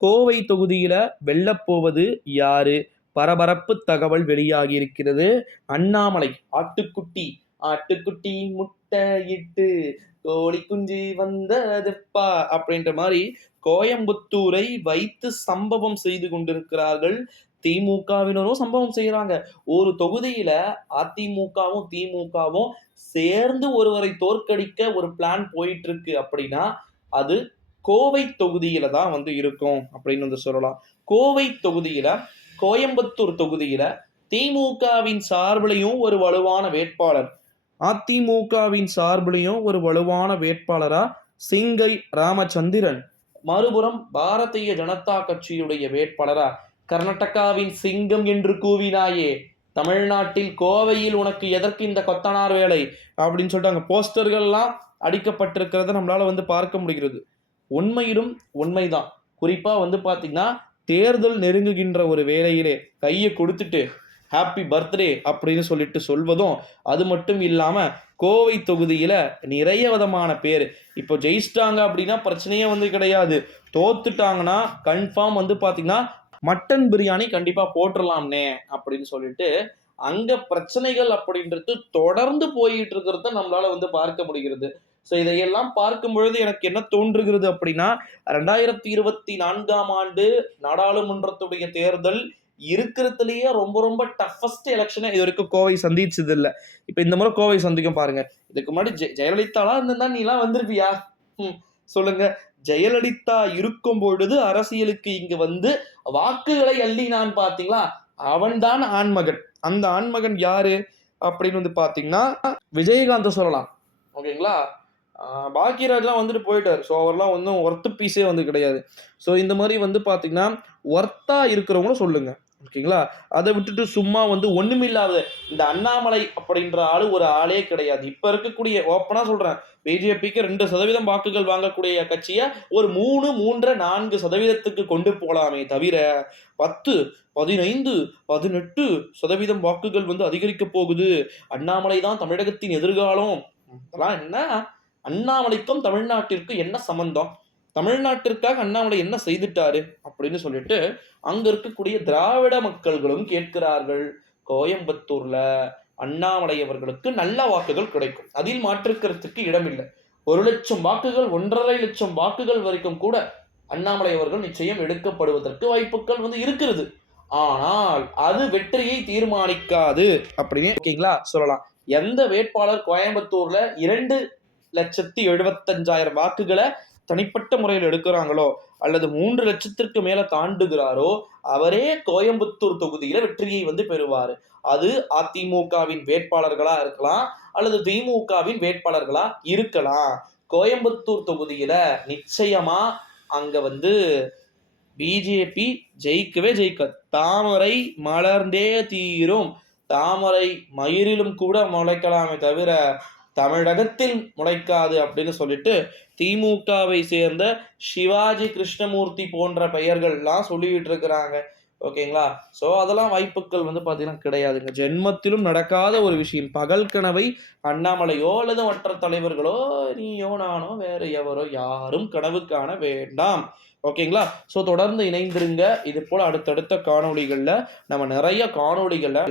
கோவை தொகுதியில் வெல்லப்போவது யாரு? பரபரப்பு தகவல் வெளியாகி இருக்கிறது அண்ணாமலை ஆட்டுக்குட்டி ஆட்டுக்குட்டி முட்டையிட்டு கோழி குஞ்சு வந்ததுப்பா அப்படின்ற மாதிரி கோயம்புத்தூரை வைத்து சம்பவம் செய்து கொண்டிருக்கிறார்கள். திமுகவினரும் சம்பவம் செய்கிறாங்க ஒரு தொகுதியில அதிமுகவும் திமுகவும் சேர்ந்து ஒருவரை தோற்கடிக்க ஒரு பிளான் போயிட்டு இருக்கு அப்படின்னா அது கோவை தொகுதியில தான் வந்து இருக்கும் அப்படின்னு வந்து சொல்லலாம். கோவை தொகுதியில கோயம்புத்தூர் தொகுதியில திமுகவின் சார்பிலையும் ஒரு வலுவான வேட்பாளர். அதிமுகவின் சார்பிலையும் ஒரு வலுவான வேட்பாளரா சிங்கை ராமச்சந்திரன். மறுபுறம் பாரதிய ஜனதா கட்சியுடைய வேட்பாளரா கர்நாடகாவின் சிங்கம் என்று கூவினாயே தமிழ்நாட்டில் கோவையில் உனக்கு எதற்கு இந்த கொத்தனார் வேலை? அப்படின்னு சொல்லிட்டு அங்கே போஸ்டர்கள்லாம் அடிக்கப்பட்டிருக்கிறத நம்மளால வந்து பார்க்க முடிகிறது. உண்மையிலும் உண்மைதான். குறிப்பாக வந்து பார்த்திங்கன்னா தேர்தல் நெருங்குகின்ற ஒரு வேலையிலே கையை கொடுத்துட்டு ஹாப்பி பர்த்டே அப்படின்னு சொல்லிட்டு சொல்வதும் அது மட்டும் இல்லாமல் கோவை தொகுதியில் நிறைய விதமான பேர். இப்போ ஜெயிச்சிட்டாங்க அப்படின்னா பிரச்சனையே வந்து கிடையாது. தோத்துட்டாங்கன்னா கன்ஃபார்ம் வந்து பார்த்திங்கன்னா மட்டன் பிரியாணி கண்டிப்பாக போட்டுடலாம்னே அப்படின்னு சொல்லிட்டு அங்கே பிரச்சனைகள் அப்படின்றது தொடர்ந்து போயிட்டு இருக்கிறத நம்மளால் வந்து பார்க்க முடிகிறது. ஸோ இதையெல்லாம் பார்க்கும் பொழுது எனக்கு என்ன தோன்றுகிறது அப்படின்னா ரெண்டாயிரத்தி இருபத்தி நான்காம் ஆண்டு நாடாளுமன்றத்துடைய தேர்தல் இருக்கிறதுலயே ரொம்ப ரொம்ப டஃபஸ்ட் எலெக்ஷனை இது வரைக்கும் கோவை சந்திச்சது இல்லை இப்போ இந்த முறை கோவை சந்திக்கும் பாருங்க. இதுக்கு முன்னாடி ஜெ ஜெயலலிதாலாம் இருந்திருந்தா நீலாம் வந்திருப்பியா? ம் சொல்லுங்க. ஜெயலலிதா இருக்கும் பொழுது அரசியலுக்கு இங்கு வந்து வாக்குகளை அள்ளினான் பாத்தீங்களா? அவன்தான் ஆண்மகன். அந்த ஆண்மகன் யாரு? அப்படின்னு வந்து பாத்தீங்கன்னா விஜயகாந்த் சொல்லலாம். ஓகேங்களா? பாக்கியராஜ்லாம் வந்துட்டு போயிட்டார். ஸோ அவர்லாம் ஒன்றும் ஒர்த்து பீஸே வந்து கிடையாது. ஸோ இந்த மாதிரி வந்து பார்த்தீங்கன்னா ஒர்த்தாக இருக்கிறவங்களும் சொல்லுங்கள் ஓகேங்களா? அதை விட்டுட்டு சும்மா வந்து ஒன்றுமில்லாத இந்த அண்ணாமலை அப்படின்ற ஆள் ஒரு ஆளே கிடையாது. இப்போ இருக்கக்கூடிய ஓப்பனாக சொல்கிறேன் பிஜேபிக்கு ரெண்டு சதவீதம் வாக்குகள் வாங்கக்கூடிய கட்சியை ஒரு மூணு மூன்றரை நான்கு சதவீதத்துக்கு கொண்டு போகலாமே தவிர பத்து பதினைந்து பதினெட்டு சதவீதம் வாக்குகள் வந்து அதிகரிக்க போகுது. அண்ணாமலை தான் தமிழகத்தின் எதிர்காலம். அதெல்லாம் என்ன? அண்ணாமலைக்கும் தமிழ்நாட்டிற்கும் என்ன சம்பந்தம்? தமிழ்நாட்டிற்காக அண்ணாமலை என்ன செய்துட்டாரு? அப்படின்னு சொல்லிட்டு அங்க இருக்கக்கூடிய திராவிட மக்கள்களும் கேட்கிறார்கள். கோயம்புத்தூர்ல அண்ணாமலை அவர்களுக்கு நல்ல வாக்குகள் கிடைக்கும். அதில் மாற்றுக்கிறதுக்கு இடமில்லை. ஒரு லட்சம் வாக்குகள் ஒன்றரை லட்சம் வாக்குகள் வரைக்கும் கூட அண்ணாமலை அவர்கள் நிச்சயம் எடுக்கப்படுவதற்கு வாய்ப்புகள் வந்து இருக்கிறது. ஆனால் அது வெற்றியை தீர்மானிக்காது அப்படின்னு ஓகேங்களா? சொல்லலாம். எந்த வேட்பாளர் கோயம்புத்தூர்ல இரண்டு லட்சத்தி எழுபத்தஞ்சாயிரம் வாக்குகளை தனிப்பட்ட முறையில் எடுக்கிறாங்களோ அல்லது மூன்று லட்சத்திற்கு மேல தாண்டுகிறாரோ அவரே கோயம்புத்தூர் தொகுதியில வெற்றியை வந்து பெறுவார். அது அதிமுகவின் வேட்பாளர்களா இருக்கலாம் அல்லது திமுகவின் வேட்பாளர்களா இருக்கலாம். கோயம்புத்தூர் தொகுதியில நிச்சயமா அங்க வந்து பிஜேபி ஜெயிக்கவே ஜெயிக்காது. தாமரை மலர்ந்தே தீரும். தாமரை மயிரிலும் கூட முளைக்கலாமே தவிர தமிழகத்தில் முளைக்காது அப்படின்னு சொல்லிட்டு திமுகவை சேர்ந்த சிவாஜி கிருஷ்ணமூர்த்தி போன்ற பெயர்கள்லாம் சொல்லிக்கிட்டு இருக்கிறாங்க ஓகேங்களா? ஸோ அதெல்லாம் வாய்ப்புகள் வந்து பார்த்தீங்கன்னா கிடையாதுங்க. ஜென்மத்திலும் நடக்காத ஒரு விஷயம். பகல் கனவை அண்ணாமலையோ அல்லது மற்ற தலைவர்களோ நீயோ நானோ வேற எவரோ யாரும் கனவு காண வேண்டாம். ஓகேங்களா? ஸோ தொடர்ந்து இணைந்திருங்க. இது போல் அடுத்தடுத்த காணொளிகளில் நம்ம நிறைய காணொளிகளில்